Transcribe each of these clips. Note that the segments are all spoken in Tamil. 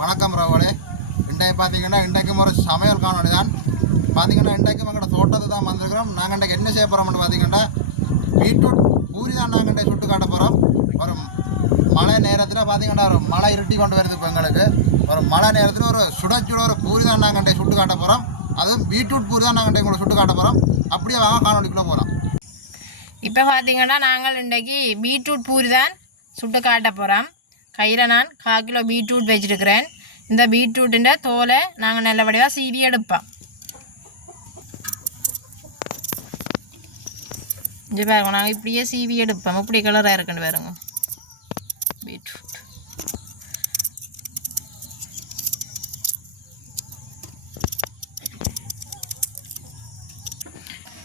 வணக்கம் ரவலே இன்றைக்கு பார்த்தீங்கன்னா இன்றைக்கும் ஒரு சமையல் காணொலி தான். பார்த்தீங்கன்னா இன்றைக்கும் எங்களோட தோட்டத்தை தான் வந்திருக்கிறோம். நாங்கள் இன்றைக்கு என்ன செய்ய போகிறோம்னு பார்த்தீங்கன்னா பீட்ரூட் பூரி தான் நாங்கள் இன்றைக்கு சுட்டு காட்ட போகிறோம் ஒரு மழை நேரத்தில் பார்த்தீங்கன்னா ஒரு மழை இருட்டி கொண்டு வருது இப்போ எங்களுக்கு ஒரு மழை நேரத்தில் ஒரு சுட சுட ஒரு பூரி தான் நாங்கள் இன்றைக்கு சுட்டு காட்ட போகிறோம் அதுவும் பீட்ரூட் பூரி தான் நாங்கள் இன்றைக்கு உங்களுக்கு சுட்டு காட்ட போகிறோம் அப்படியே வாங்க காணொலிக்குள்ளே போகிறோம் இப்போ பார்த்தீங்கன்னா நாங்கள் இன்றைக்கு பீட்ரூட் பூரி தான் சுட்டு காட்ட போகிறோம் கையில் நான் கால் கிலோ பீட்ரூட் வச்சுருக்கிறேன். இந்த பீட்ரூட்டிൻ്റെ தோலை நாங்கள் நல்லபடியாக சீவி எடுப்போம். இங்கே பாருங்க நாங்கள் இப்படியே சீவி எடுப்போம். இப்படி கலராக இருக்குன்னு பாருங்க. பீட்ரூட்.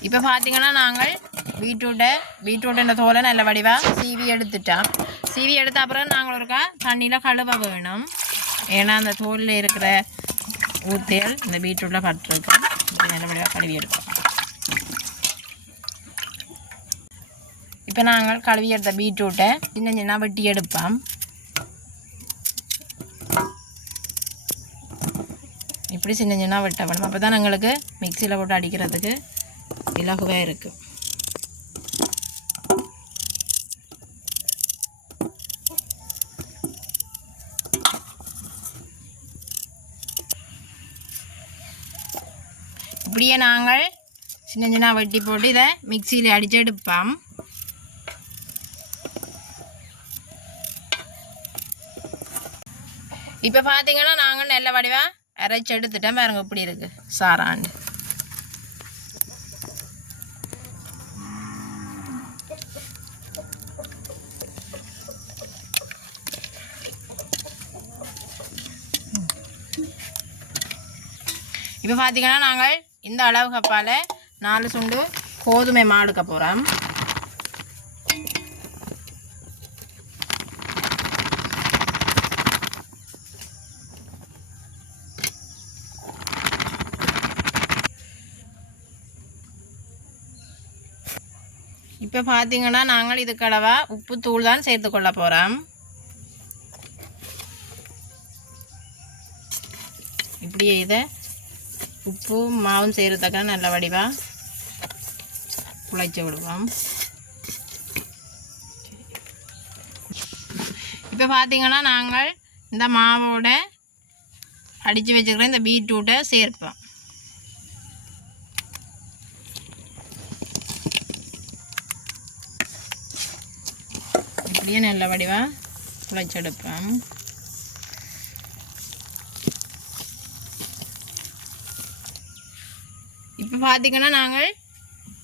இப்போ பார்த்தீங்கன்னா நாங்கள் பீட்ரூட்டை பீட்ரூட்டிൻ്റെ தோலை நல்ல வடிவாக சீவி எடுத்துட்டான் சீவி எடுத்த அப்புறம் நாங்கள் ஒருக்கா தண்ணியில் கழுவ வேணும். ஏன்னா அந்த தோலில் இருக்கிற ஊத்தியல் இந்த பீட்ரூட்டில் பட்டிருக்கு நல்ல வடிவாக கழுவி எடுப்போம். இப்போ நாங்கள் கழுவி எடுத்த பீட்ரூட்டை சின்ன சின்ன வெட்டி எடுப்போம். இப்படி சின்ன சின்ன வெட்ட வேணும். அப்போ தான் எங்களுக்கு மிக்சியில் போட்டு அடிக்கிறதுக்கு இலகுவாக இருக்குது இப்படியே நாங்கள் சின்ன சின்ன வெட்டி போட்டு இதை மிக்சியில் அடித்து இப்போ பார்த்தீங்கன்னா நாங்கள் நல்ல வடிவாக அரைச்சி எடுத்துட்டோம். பாருங்க இப்படி இருக்கு. சாராண்டு இப்போ பார்த்தீங்கன்னா நாங்கள் இந்த அளவு கப்பால் நாலு சுண்டு கோதுமை மாடுக்க போகிறோம் இப்போ பார்த்தீங்கன்னா நாங்கள் இதுக்களவாக உப்பு தூள் தான் சேர்த்து கொள்ள போகிறோம் இப்படியே இதை உப்பு மாவும் செய்கிறதுக்காக நல்ல வடிவாக குழைச்சி விடுவோம். இப்போ பார்த்தீங்கன்னா நாங்கள் இந்த மாவோட அடித்து வச்சுக்கிற இந்த பீட்ரூட்டை சேர்ப்போம். இப்படியே நல்ல வடிவாக குழைச்செடுப்போம் பார்த்திங்கன்னா நாங்கள்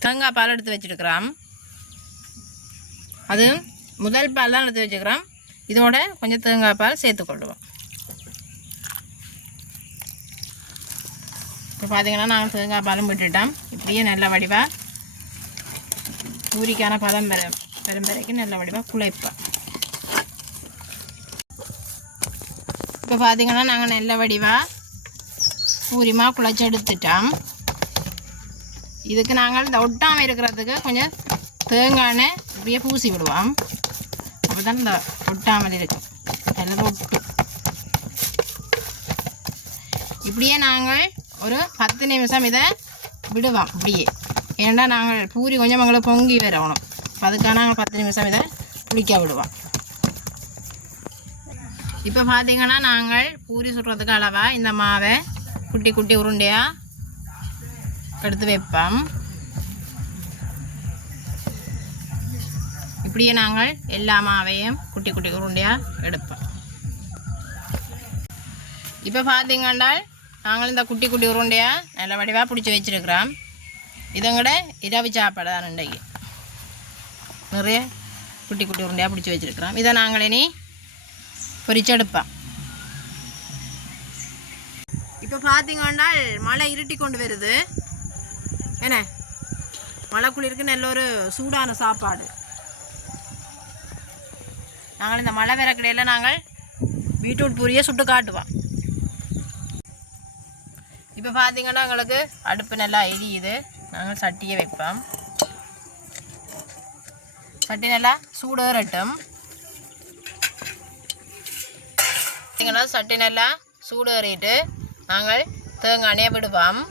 தேங்காய் பால் எடுத்து வச்சுருக்கிறோம். அது முதல் பால் தான் எடுத்து வச்சுக்கிறோம் இதோட கொஞ்சம் தேங்காய் பால் சேர்த்துக்கொள்ளுவோம் இப்போ பார்த்திங்கன்னா நாங்கள் தேங்காய் பாலும் விட்டுட்டோம். இப்படியே நல்ல வடிவாக பூரிக்கான பதம் பெற பெரும்பெறைக்கு நல்ல வடிவாக குழைப்போம் இப்போ பார்த்திங்கன்னா நாங்கள் நல்ல வடிவாக பூரிமா குழைச்சி எடுத்துட்டோம். இதுக்கு நாங்கள் இந்த ஒட்டாமல் இருக்கிறதுக்கு கொஞ்சம் தேங்காய் அப்படியே இப்படியே பூசி விடுவோம். அப்போ தான் இந்த ஒட்டாமல் இருக்கும் எல்லாம் ஒட்டும் இப்படியே நாங்கள் ஒரு பத்து நிமிஷம் இதை விடுவோம் இப்படியே ஏன்னா நாங்கள் பூரி கொஞ்சம் எங்களை பொங்கி வரணும். அதுக்காக நாங்கள் பத்து நிமிஷம் இதை புளிக்க விடுவோம். இப்போ பார்த்தீங்கன்னா நாங்கள் பூரி சுடுறதுக்கு அளவாக இந்த மாவை குட்டி குட்டி உருண்டையாக எடுத்து வைப்போம். இப்படியே நாங்கள் எல்லா மாவையும் குட்டி குட்டி உருண்டையாக எடுப்போம். இப்போ பார்த்தீங்கன்னா நாங்கள் இந்த குட்டி குட்டி உருண்டையாக நல்ல வடிவாக பிடிச்சி வச்சுருக்கிறோம். இதங்கூட இரவு சாப்பாடு தான் இன்றைக்கு. நிறைய குட்டி குட்டி உருண்டையாக பிடிச்சி வச்சுருக்கிறோம். இதை நாங்கள் இனி பொறிச்செடுப்போம் இப்போ பார்த்தீங்கன்னா மழை இருட்டி கொண்டு வருது. என்ன? மழை குளிருக்கு நல்ல ஒரு சூடான சாப்பாடு. நாங்கள் இந்த மழை வேற கடையில் நாங்கள் பீட்ரூட் பூரியை சுட்டு காட்டுவோம். இப்போ பார்த்தீங்கன்னா எங்களுக்கு அடுப்பு நல்லா எரியுது. நாங்கள் சட்டியை வைப்போம். சட்டி நல்லா சூடேறட்டும் பார்த்தீங்கன்னா சட்டி நல்லா சூடேறிட்டு நாங்கள் தேங்காய் எண்ணெயை விடுவோம்.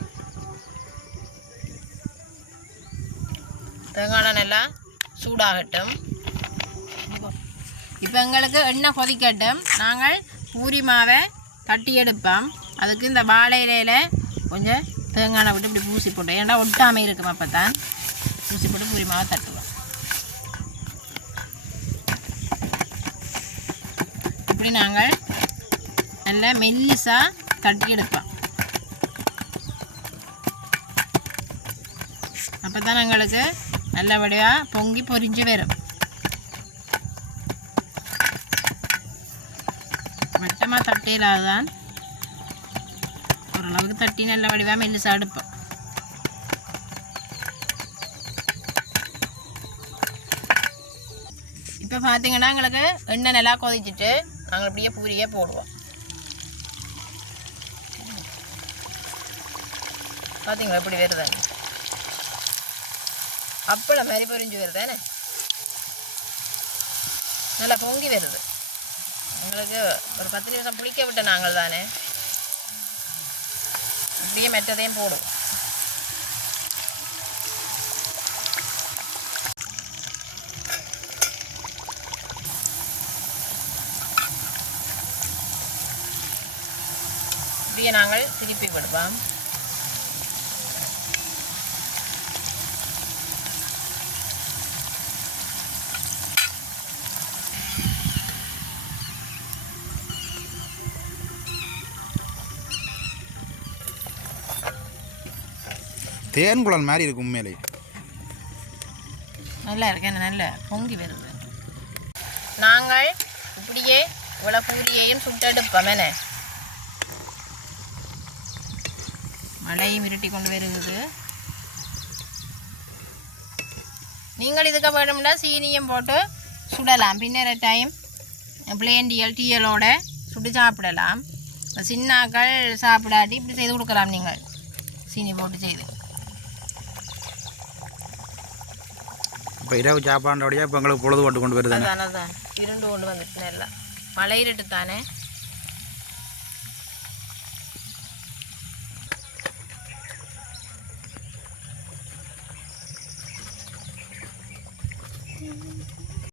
தேங்காய் எண்ணெய் நல்லா சூடாகட்டும். இப்போ எங்களுக்கு எண்ணெய் கொதிக்கட்டும். நாங்கள் பூரி மாவை தட்டி எடுப்போம். அதுக்கு இந்த வாழை இலையில கொஞ்சம் தேங்காய் விட்டு இப்படி பூசி போட்டு ஏன்னா ஒட்டாமல் இருக்கும் அப்போ தான் பூசி போட்டு பூரி மாவை தட்டுவோம். இப்படி நாங்கள் நல்லா மெல்லிசாக தட்டி எடுப்போம். அப்போ தான் எங்களுக்கு நல்லபடியாக பொங்கி பொரிஞ்சு வரும். வட்டமாக தட்டியிலாதான் ஓரளவுக்கு தட்டி நல்ல வடிவாக மெல்லிசா எடுப்போம் இப்போ பார்த்தீங்கன்னா எங்களுக்கு எண்ணெய் நல்லா கொதிச்சிட்டு நாங்கள் அப்படியே பூரியே போடுவோம். பார்த்தீங்களா எப்படி வருதாங்க அப்பளம் மாதிரி பொரிஞ்சு வருதானே நல்லா பொங்கி வருது. உங்களுக்கு ஒரு பத்து நிமிஷம் புளிக்க விட்ட நாங்கள் தானே? அப்படியே மெட்டதையும் போடும். இப்படியே நாங்கள் திருப்பி விடுவோம் தேன் குழல் மாதிரி இருக்கு உண்மையிலே நல்லா இருக்கேன் நல்ல பொங்கி வருது. நாங்கள் இப்படியே இவ்வளோ பூரியையும் சுட்டெடுப்போம் என்ன? மழையும் இருட்டி கொண்டு வருகிறது. நீங்கள் இதுக்கு வேணும்னா சீனியும் போட்டு சுடலாம். பின்னர் டைம் பிளேன் டீயல் டீயலோட சுட்டு சாப்பிடலாம். சின்னாக்கள் சாப்பிடாட்டி இப்படி செய்து கொடுக்கலாம் நீங்கள். சீனி போட்டு செய்து. இப்போ இரவு சாப்பாண்டோடய இப்போ எங்களுக்கு பொழுது போட்டு கொண்டு வருது அதான் அதான். இருண்டு கொண்டு வந்துட்டு எல்லாம். மழை இருட்டு தானே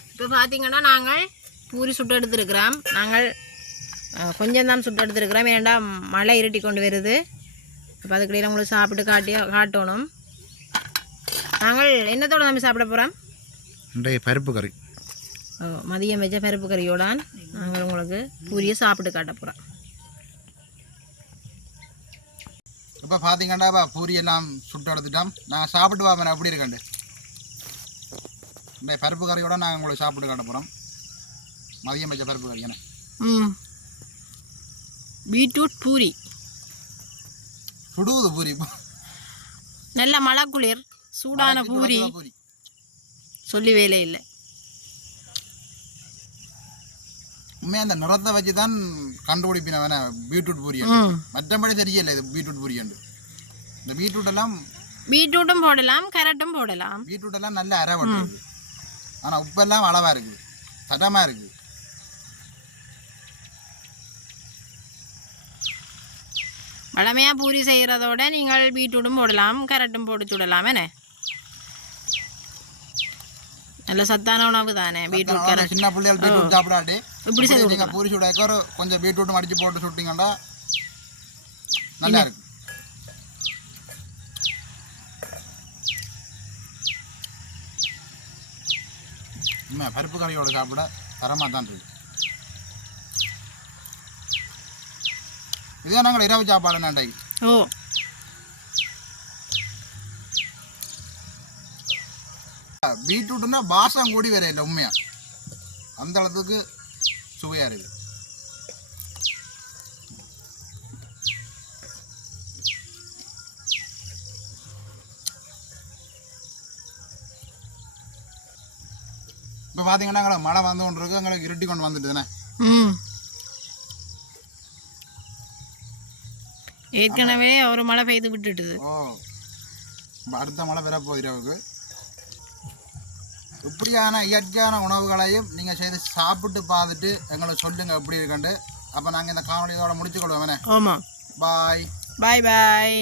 இப்போ பார்த்தீங்கன்னா நாங்கள் பூரி சுட்டு எடுத்துருக்கிறோம். நாங்கள் கொஞ்சம்தான் கொஞ்சம் தான் சுட்டு எடுத்துருக்கிறோம். ஏன்டா மழை இருட்டி கொண்டு வருது. அப்போ அதுக்கிடையில் உங்களுக்கு சாப்பிட்டு காட்டி காட்டணும். நாங்கள் என்னத்தோடு நம்பி சாப்பிட போகிறோம் இன்றைய பருப்பு கறி. மதியம் வச்ச பருப்பு கறியோடான். நாங்கள் உங்களுக்கு பூரியை சாப்பிட்டு காட்ட போகிறோம் இப்போ பார்த்தீங்கன்னா இப்போ பூரி எல்லாம் சுட்டு எடுத்துட்டோம். நாங்கள் சாப்பிட்டு பார்ப்பேன் எப்படி இருக்கண்டு? இந்த பருப்பு கறியோட நாங்கள் உங்களுக்கு சாப்பிட்டு காட்ட போகிறோம் மதியம் வச்ச பருப்பு கறி என்ன? ம். பீட்ரூட் பூரி. சுடுவது பூரி. நல்ல மழை குளிர் சூடான பூரி. பூரி. சொல்லி வேலை இல்லை. உண்மையாக அந்த நிறத்தை வச்சு தான் கண்டுபிடிப்பின வேணா பீட்ரூட் பூரி மற்றபடி தெரியல இது பீட்ரூட் பூரி இந்த பீட்ரூட் எல்லாம் பீட்ரூட்டும் போடலாம் கேரட்டும் போடலாம். பீட்ரூட் எல்லாம் நல்ல அரைவட்டு இருக்கு ஆனால் உப்பெல்லாம் அளவாக இருக்குது. தட்டமாக இருக்குது. வளமையாக பூரி செய்கிறதோட நீங்கள் பீட்ரூட்டும் போடலாம் கேரட்டும் போட்டு சுடலாம் என்ன? நல்ல சத்தான உணவு தானே பீட்ரூட் சின்ன பிள்ளைகள் பீட்ரூட் சாப்பிடாட்டி இப்படி செய்து நீங்கள் பூரி சுடாக்க ஒரு கொஞ்சம் பீட்ரூட் மடிச்சு போட்டு சுட்டிங்கன்னா நல்லா இருக்கு உண்மை பருப்பு கறியோட சாப்பிட தரமாக தான் இருக்கு இதே நாங்கள் இரவு சாப்பாடு நண்டை ஓ பீட்ரூட்னா பாசம் கூடி வேற இல்லை உண்மையா? அந்த அளவுக்கு சுவையாக இருக்குது. இப்போ பார்த்தீங்கன்னா எங்களை மழை வந்து கொண்டு இருக்கு எங்களுக்கு இருட்டி கொண்டு வந்துட்டு தானே? ஏற்கனவே ஒரு மழை பெய்து விட்டுட்டுது. ஓ. அடுத்த மழை பெற போகுது இரவுக்கு இப்படியான இயற்கையான உணவுகளையும் நீங்கள் செய்து சாப்பிட்டு பார்த்துட்டு எங்களை சொல்லுங்க எப்படி இருக்குன்ட்டு. அப்போ நாங்கள் இந்த காணொலி இதோட முடிச்சுக்கொள்வோம் ஆமாம் பாய் பாய் பாய்